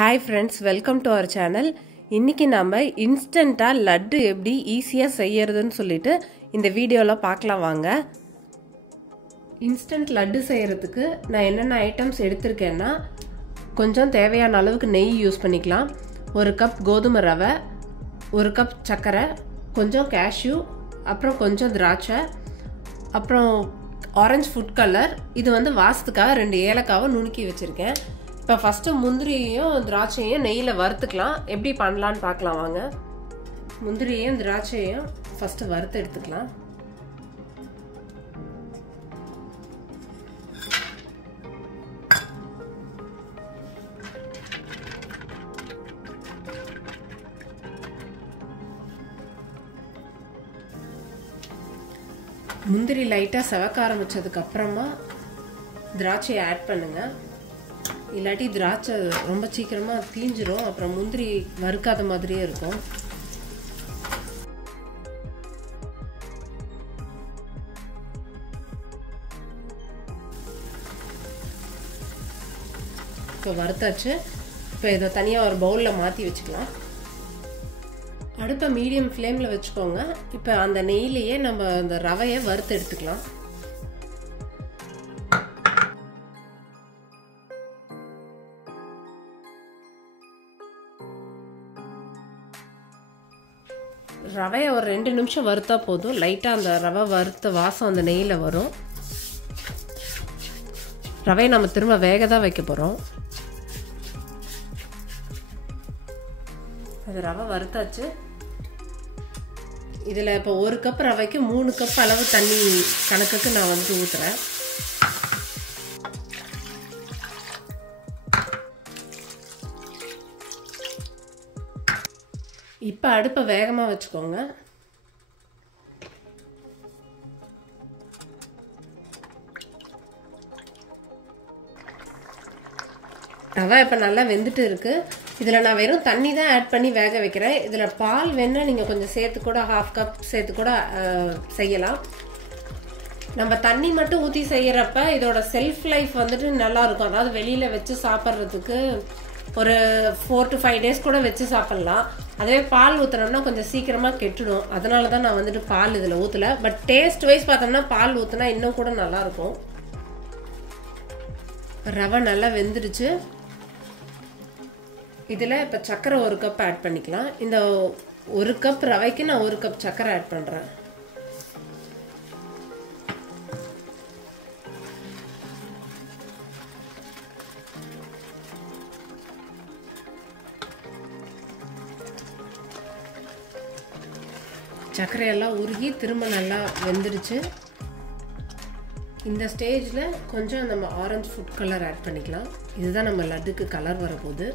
Hi friends, welcome to our channel. இன்னைக்கு நாம இன்ஸ்டன்ட்டா லட்டு எப்படி ஈஸியா செய்யறதுன்னு சொல்லிட்டு இந்த வீடியோல பார்க்கலாம் வாங்க. இன்ஸ்டன்ட் லட்டு செய்யறதுக்கு நான் என்னென்ன ஐட்டம்ஸ் எடுத்துர்க்கேன்னா கொஞ்சம் தேவையான அளவுக்கு நெய் யூஸ் பண்ணிக்கலாம். 1 கப் கோதுமை ரவை, 1 கப் சக்கரை, கொஞ்சம் கேஷ்யூ, அப்புறம் கொஞ்சம் திராட்சை, அப்புறம் ஆரஞ்சு ஃபுட் கலர். இது வந்து வாசத்துக்காக 2 ஏலக்காவை நுணுக்கி வச்சிருக்கேன். இப்போ ஃபஸ்ட்டு முந்திரியையும் திராட்சையும் நெய்யில் வறுத்துக்கலாம். எப்படி பண்ணலான்னு பார்க்கலாம் வாங்க. முந்திரியையும் திராட்சையும் ஃபஸ்ட்டு வறுத்து எடுத்துக்கலாம். முந்திரி லைட்டாக செவக்க ஆரம்பித்ததுக்கு அப்புறமா திராட்சையை ஆட் பண்ணுங்க. இல்லாட்டி திராட்சை ரொம்ப சீக்கிரமாக தீஞ்சிரும், அப்புறம் முந்திரி வறுக்காத மாதிரியே இருக்கும். இப்போ வறுத்தாச்சு. இப்போ இதை தனியாக ஒரு பவுலில் மாற்றி வச்சுக்கலாம். அடுப்பை மீடியம் ஃப்ளேமில் வச்சுக்கோங்க. இப்போ அந்த நெய்லேயே நம்ம அந்த ரவையை வறுத்து எடுத்துக்கலாம். ரவையை ஒரு 2 நிமிஷம் வறுத்தா போதும். லைட்டாக அந்த ரவை வறுத்த வாசம் அந்த நெய்யில் வரும். ரவையை நம்ம திரும்ப வேக தான் வைக்க போகிறோம். அது ரவை வறுத்தாச்சு. இதில் இப்போ 1 கப் ரவைக்கு 3 கப் அளவு தண்ணி கணக்குக்கு நான் வந்து ஊற்றுறேன். இப்போ அடுப்பை வேகமாக வச்சுக்கோங்க. ரவை இப்போ நல்லா வெந்துட்டு இருக்கு. இதில் நான் வெறும் தண்ணி தான் ஆட் பண்ணி வேக வைக்கிறேன். இதில் பால் வேணா நீங்கள் கொஞ்சம் சேர்த்து கூட 1/2 கப் சேர்த்து கூட செய்யலாம். நம்ம தண்ணி மட்டும் ஊற்றி செய்யறப்ப இதோட செல்ஃப் லைஃப் வந்துட்டு நல்லா இருக்கும். அதாவது வெளியில் வச்சு சாப்பிட்றதுக்கு ஒரு 4 to 5 days கூட வச்சு சாப்பிட்லாம். அதுவே பால் ஊற்றினோம்னா கொஞ்சம் சீக்கிரமாக கெட்டுடும். அதனால தான் நான் வந்துட்டு பால் இதில் ஊற்றலை. பட் டேஸ்ட் வைஸ் பார்த்தோம்னா பால் ஊற்றினா இன்னும் கூட நல்லாயிருக்கும். ரவை நல்லா வெந்துடுச்சு. இதில் இப்போ சர்க்கரை 1 கப் ஆட் பண்ணிக்கலாம். இந்த 1 கப் ரவைக்கு நான் 1 கப் சர்க்கரை ஆட் பண்ணுறேன். சர்க்கரையெல்லாம் உருகி திரும்ப நல்லா வெந்துடுச்சு. இந்த ஸ்டேஜில் கொஞ்சம் நம்ம ஆரஞ்சு ஃபுட் கலர் ஆட் பண்ணிக்கலாம். இதுதான் நம்ம லட்டுக்கு கலர் வரப்போகுது.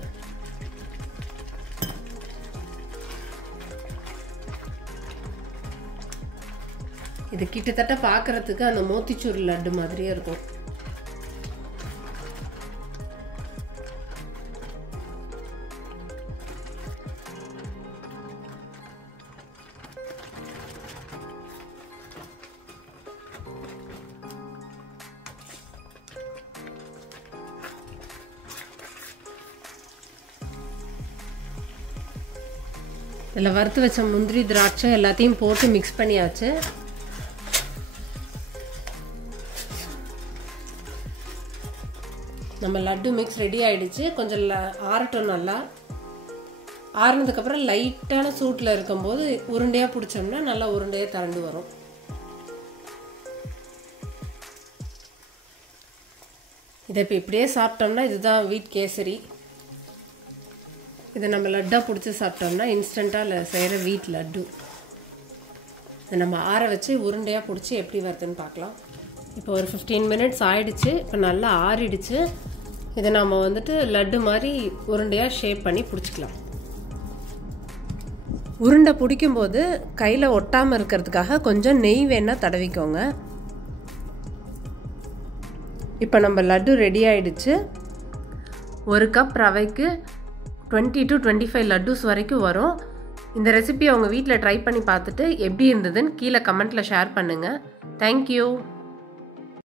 இது கிட்டத்தட்ட பார்க்கறதுக்கு அந்த மோத்திச்சூர் லட்டு மாதிரியே இருக்கும். இதில் வறுத்து வச்ச முந்திரி திராட்சை எல்லாத்தையும் போட்டு மிக்ஸ் பண்ணியாச்சு. நம்ம லட்டு மிக்ஸ் ரெடி ஆயிடுச்சு. கொஞ்சம் ஆறட்டும். நல்லா ஆறுனதுக்கப்புறம் லைட்டான சூட்டில் இருக்கும்போது உருண்டையாக பிடிச்சோம்னா நல்லா உருண்டையாக திரண்டு வரும். இதை இப்போ இப்படியே சாப்பிட்டோம்னா இதுதான் வீட் கேசரி. இதை நம்ம லட்டாக பிடிச்சி சாப்பிட்டோம்னா இன்ஸ்டண்ட்டாக செய்கிற வீட் லட்டு. இதை நம்ம ஆற வச்சு உருண்டையாக பிடிச்சி எப்படி வருதுன்னு பார்க்கலாம். இப்போ ஒரு 15 minutes ஆயிடுச்சு. இப்போ நல்லா ஆறிடுச்சு. இதை நம்ம வந்துட்டு லட்டு மாதிரி உருண்டையாக ஷேப் பண்ணி பிடிச்சிக்கலாம். உருண்டை பிடிக்கும்போது கையில் ஒட்டாமல் இருக்கிறதுக்காக கொஞ்சம் நெய் வேணால் தடவிக்கோங்க. இப்போ நம்ம லட்டு ரெடி ஆயிடுச்சு. 1 கப் ரவைக்கு 20 to 25 லட்டூஸ் வரைக்கும் வரும். இந்த ரெசிபியை உங்கள் வீட்டில் ட்ரை பண்ணி பார்த்துட்டு எப்படி இருந்ததுன்னு கீழே கமெண்ட்டில் ஷேர் பண்ணுங்கள். தேங்க்யூ.